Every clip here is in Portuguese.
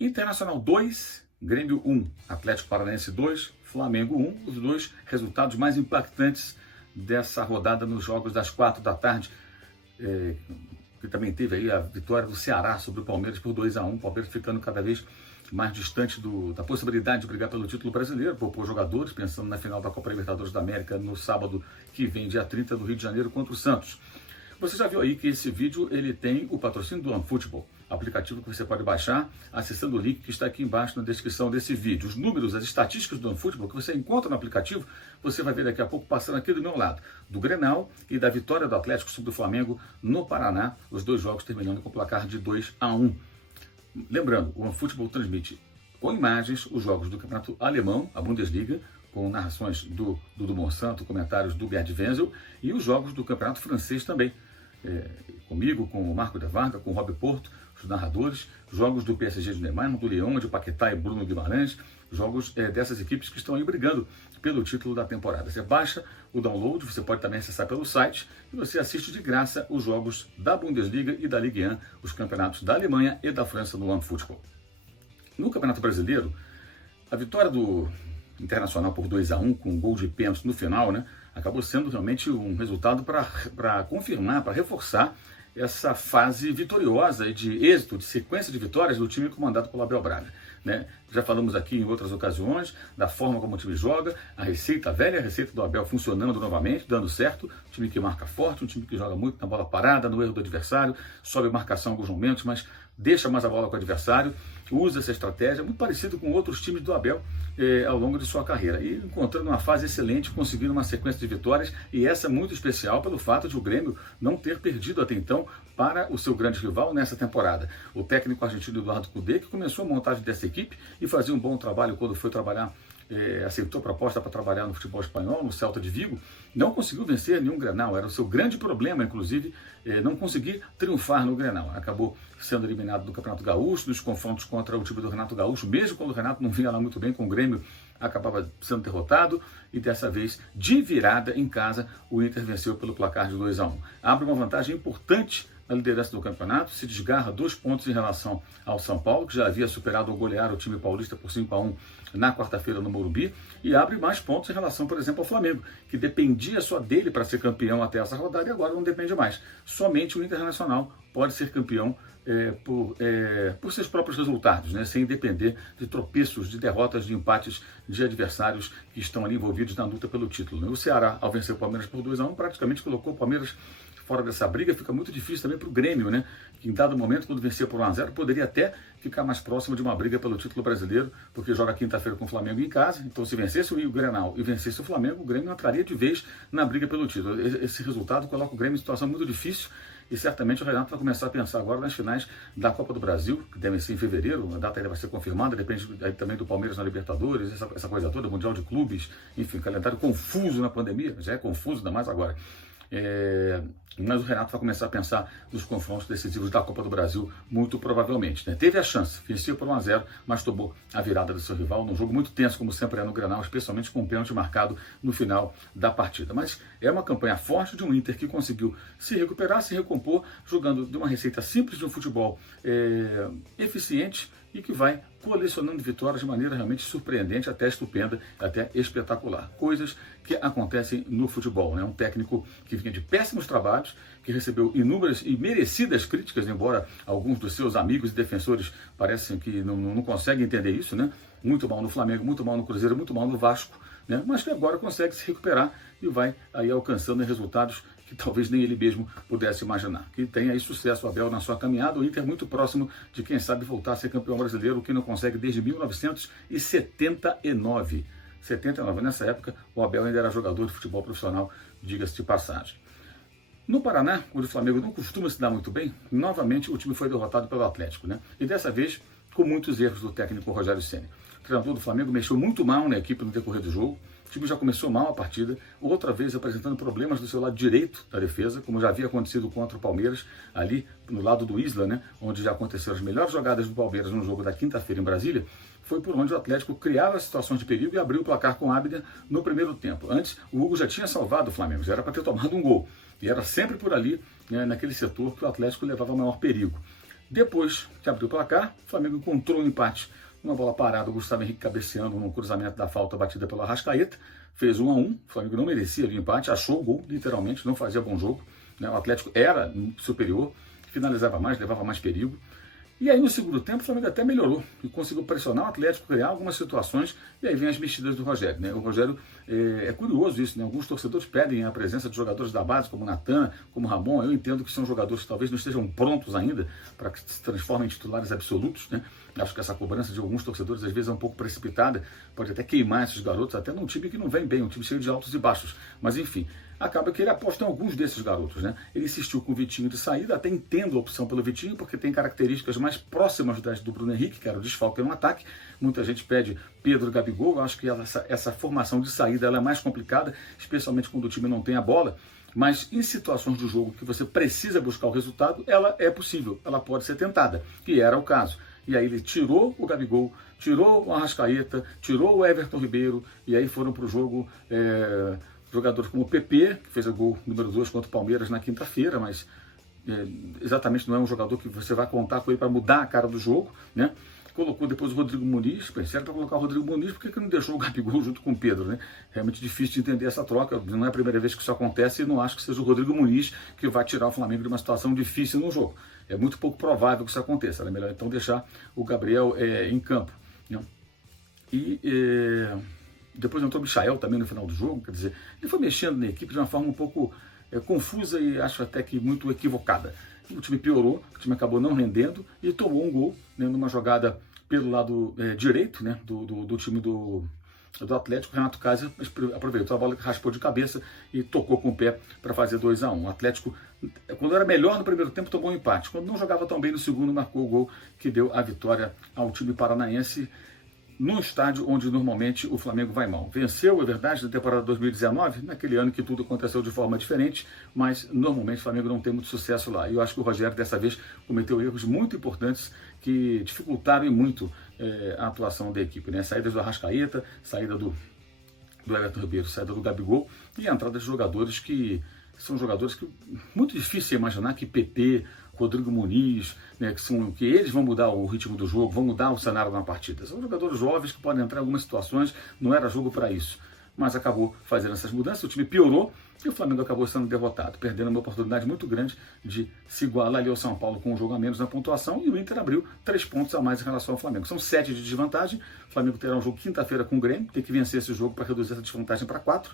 Internacional 2, Grêmio 1, Atlético Paranaense 2, Flamengo 1, os dois resultados mais impactantes dessa rodada nos jogos das 4 da tarde, que também teve aí a vitória do Ceará sobre o Palmeiras por 2-1, o Palmeiras ficando cada vez mais distante da possibilidade de brigar pelo título brasileiro, poupou jogadores, pensando na final da Copa Libertadores da América no sábado que vem, dia 30, no Rio de Janeiro, contra o Santos. Você já viu aí que esse vídeo ele tem o patrocínio do OneFootball, aplicativo que você pode baixar acessando o link que está aqui embaixo na descrição desse vídeo. Os números, as estatísticas do OneFootball que você encontra no aplicativo, você vai ver daqui a pouco passando aqui do meu lado, do Grenal e da vitória do Atlético sobre o Flamengo no Paraná, os dois jogos terminando com o placar de 2-1. Lembrando, o OneFootball transmite com imagens os jogos do Campeonato Alemão, a Bundesliga, com narrações do Dudu Monsanto, comentários do Gerd Wenzel, e os jogos do Campeonato Francês também. Comigo, com o Marco da Varga, com o Rob Porto, os narradores, jogos do PSG de Neymar, do Lyon, de Paquetá e Bruno Guimarães, jogos dessas equipes que estão aí brigando pelo título da temporada. Você baixa o download, você pode também acessar pelo site e você assiste de graça os jogos da Bundesliga e da Ligue 1, os campeonatos da Alemanha e da França no OneFootball. No Campeonato Brasileiro, a vitória do Internacional por 2-1, com um gol de pênalti no final, né, acabou sendo realmente um resultado para confirmar, para reforçar essa fase vitoriosa e de êxito, de sequência de vitórias do time comandado pelo Abel Braga, né? Já falamos aqui em outras ocasiões da forma como o time joga, a velha receita do Abel funcionando novamente, dando certo, um time que marca forte, um time que joga muito na bola parada, no erro do adversário, sobe a marcação em alguns momentos, mas deixa mais a bola com o adversário, usa essa estratégia, muito parecido com outros times do Abel ao longo de sua carreira. E encontrando uma fase excelente, conseguindo uma sequência de vitórias, e essa muito especial pelo fato de o Grêmio não ter perdido até então para o seu grande rival nessa temporada. O técnico argentino Eduardo Cudê, que começou a montagem dessa equipe e fazia um bom trabalho quando foi trabalhar, aceitou a proposta para trabalhar no futebol espanhol, no Celta de Vigo, não conseguiu vencer nenhum Grenal, era o seu grande problema, inclusive, não conseguir triunfar no Grenal. Acabou sendo eliminado do Campeonato Gaúcho, dos confrontos contra o time do Renato Gaúcho, mesmo quando o Renato não vinha lá muito bem com o Grêmio, acabava sendo derrotado, e dessa vez, de virada em casa, o Inter venceu pelo placar de 2-1. Abre uma vantagem importante na liderança do campeonato, se desgarra 2 pontos em relação ao São Paulo, que já havia superado ou golear o time paulista por 5-1 na quarta-feira no Morumbi, e abre mais pontos em relação, por exemplo, ao Flamengo, que dependia só dele para ser campeão até essa rodada e agora não depende mais. Somente o Internacional pode ser campeão por seus próprios resultados, né, sem depender de tropeços, de derrotas, de empates de adversários que estão ali envolvidos na luta pelo título, né? O Ceará, ao vencer o Palmeiras por 2-1, praticamente colocou o Palmeiras fora dessa briga. Fica muito difícil também para o Grêmio, né, que em dado momento, quando vencia por 1-0, poderia até ficar mais próximo de uma briga pelo título brasileiro, porque joga quinta-feira com o Flamengo em casa. Então, se vencesse o Grenal e vencesse o Flamengo, o Grêmio entraria de vez na briga pelo título. Esse resultado coloca o Grêmio em situação muito difícil, e certamente o Renato vai começar a pensar agora nas finais da Copa do Brasil, que devem ser em fevereiro, a data ainda vai ser confirmada, depende aí também do Palmeiras na Libertadores, essa coisa toda, Mundial de Clubes, enfim, calendário confuso na pandemia, já é confuso, ainda mais agora. Mas o Renato vai começar a pensar nos confrontos decisivos da Copa do Brasil, muito provavelmente, né? Teve a chance, venceu por 1-0, mas tomou a virada do seu rival, num jogo muito tenso, como sempre é no Grenal, especialmente com um pênalti marcado no final da partida. Mas é uma campanha forte de um Inter que conseguiu se recuperar, se recompor, jogando de uma receita simples de um futebol eficiente, e que vai colecionando vitórias de maneira realmente surpreendente, até estupenda, até espetacular. Coisas que acontecem no futebol, né? Um técnico que vinha de péssimos trabalhos, que recebeu inúmeras e merecidas críticas, embora alguns dos seus amigos e defensores parecem que não conseguem entender isso, né? Muito mal no Flamengo, muito mal no Cruzeiro, muito mal no Vasco, né? Mas que agora consegue se recuperar e vai aí alcançando resultados que talvez nem ele mesmo pudesse imaginar. Que tem aí sucesso, Abel, na sua caminhada, o Inter muito próximo de, quem sabe, voltar a ser campeão brasileiro, o que não consegue desde 1979. Nessa época, o Abel ainda era jogador de futebol profissional, diga-se de passagem. No Paraná, onde o Flamengo não costuma se dar muito bem, novamente o time foi derrotado pelo Atlético, né? E dessa vez, com muitos erros do técnico Rogério Ceni. O treinador do Flamengo mexeu muito mal na equipe no decorrer do jogo. O time já começou mal a partida, outra vez apresentando problemas do seu lado direito da defesa, como já havia acontecido contra o Palmeiras, ali no lado do Isla, né, onde já aconteceram as melhores jogadas do Palmeiras no jogo da quinta-feira em Brasília. Foi por onde o Atlético criava situações de perigo e abriu o placar com Abner no primeiro tempo. Antes, o Hugo já tinha salvado o Flamengo, já era para ter tomado um gol. E era sempre por ali, né, naquele setor, que o Atlético levava maior perigo. Depois que abriu o placar, o Flamengo encontrou um empate. Uma bola parada, o Gustavo Henrique cabeceando no cruzamento da falta batida pelo Arrascaeta, fez 1-1. O Flamengo não merecia ali o empate, achou o gol, literalmente, não fazia bom jogo, né? O Atlético era superior, finalizava mais, levava mais perigo. E aí no segundo tempo o Flamengo até melhorou e conseguiu pressionar o Atlético, criar algumas situações, e aí vem as mexidas do Rogério, né? O Rogério, é curioso isso, né? Alguns torcedores pedem a presença de jogadores da base, como o Natan, como o Ramon. Eu entendo que são jogadores que talvez não estejam prontos ainda para que se transformem em titulares absolutos, né? Acho que essa cobrança de alguns torcedores às vezes é um pouco precipitada, pode até queimar esses garotos, até num time que não vem bem, um time cheio de altos e baixos, mas enfim. Acaba que ele aposta em alguns desses garotos, né? Ele insistiu com o Vitinho de saída, até entendo a opção pelo Vitinho, porque tem características mais próximas das do Bruno Henrique, que era o desfalque no ataque. Muita gente pede Pedro e Gabigol. Eu acho que essa formação de saída ela é mais complicada, especialmente quando o time não tem a bola. Mas em situações do jogo que você precisa buscar o resultado, ela é possível, ela pode ser tentada, que era o caso. E aí ele tirou o Gabigol, tirou o Arrascaeta, tirou o Everton Ribeiro, e aí foram para o jogo jogadores como o PP, que fez o gol número 2 contra o Palmeiras na quinta-feira, mas exatamente não é um jogador que você vai contar com ele para mudar a cara do jogo, né? Colocou depois o Rodrigo Muniz, pensei para colocar o Rodrigo Muniz, por que não deixou o Gabigol junto com o Pedro, né? Realmente difícil de entender essa troca, não é a primeira vez que isso acontece, e não acho que seja o Rodrigo Muniz que vai tirar o Flamengo de uma situação difícil no jogo. É muito pouco provável que isso aconteça, é melhor então deixar o Gabriel em campo, né? E depois entrou o Michael também no final do jogo, quer dizer, ele foi mexendo na equipe de uma forma um pouco confusa e acho até que muito equivocada. O time piorou, o time acabou não rendendo e tomou um gol, né, numa jogada pelo lado direito, né, do time do Atlético. Renato Kaiser aproveitou a bola que raspou de cabeça e tocou com o pé para fazer 2-1. O Atlético, quando era melhor no primeiro tempo, tomou um empate. Quando não jogava tão bem no segundo, marcou o gol que deu a vitória ao time paranaense, no estádio onde normalmente o Flamengo vai mal. Venceu, é verdade, na temporada 2019, naquele ano que tudo aconteceu de forma diferente, mas normalmente o Flamengo não tem muito sucesso lá. E eu acho que o Rogério dessa vez cometeu erros muito importantes que dificultaram muito a atuação da equipe, né? Saídas do Arrascaeta, saída do Everton Ribeiro, saída do Gabigol e a entrada de jogadores que são jogadores que muito difícil imaginar que PP, Rodrigo Muniz, né, que eles vão mudar o ritmo do jogo, vão mudar o cenário da partida. São jogadores jovens que podem entrar em algumas situações, não era jogo para isso. Mas acabou fazendo essas mudanças, o time piorou e o Flamengo acabou sendo derrotado, perdendo uma oportunidade muito grande de se igualar ali ao São Paulo com um jogo a menos na pontuação, e o Inter abriu 3 pontos a mais em relação ao Flamengo. São 7 de desvantagem, o Flamengo terá um jogo quinta-feira com o Grêmio, tem que vencer esse jogo para reduzir essa desvantagem para 4.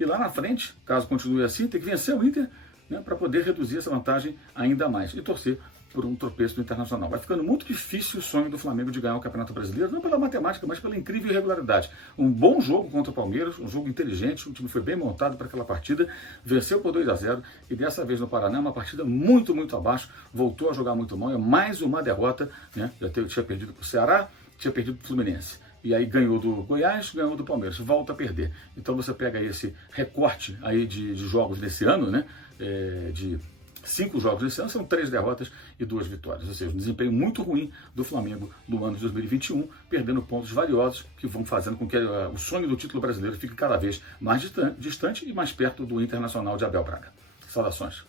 E lá na frente, caso continue assim, tem que vencer o Inter, né, para poder reduzir essa vantagem ainda mais e torcer por um tropeço do Internacional. Vai ficando muito difícil o sonho do Flamengo de ganhar o Campeonato Brasileiro, não pela matemática, mas pela incrível irregularidade. Um bom jogo contra o Palmeiras, um jogo inteligente, o time foi bem montado para aquela partida, venceu por 2-0 e dessa vez no Paraná, uma partida muito, muito abaixo, voltou a jogar muito mal, é mais uma derrota, né? Tinha perdido para o Ceará, tinha perdido para o Fluminense. E aí ganhou do Goiás, ganhou do Palmeiras, volta a perder. Então você pega aí esse recorte aí de jogos nesse ano, né? De 5 jogos nesse ano, são 3 derrotas e 2 vitórias. Ou seja, um desempenho muito ruim do Flamengo no ano de 2021, perdendo pontos valiosos que vão fazendo com que o sonho do título brasileiro fique cada vez mais distante e mais perto do Internacional de Abel Braga. Saudações.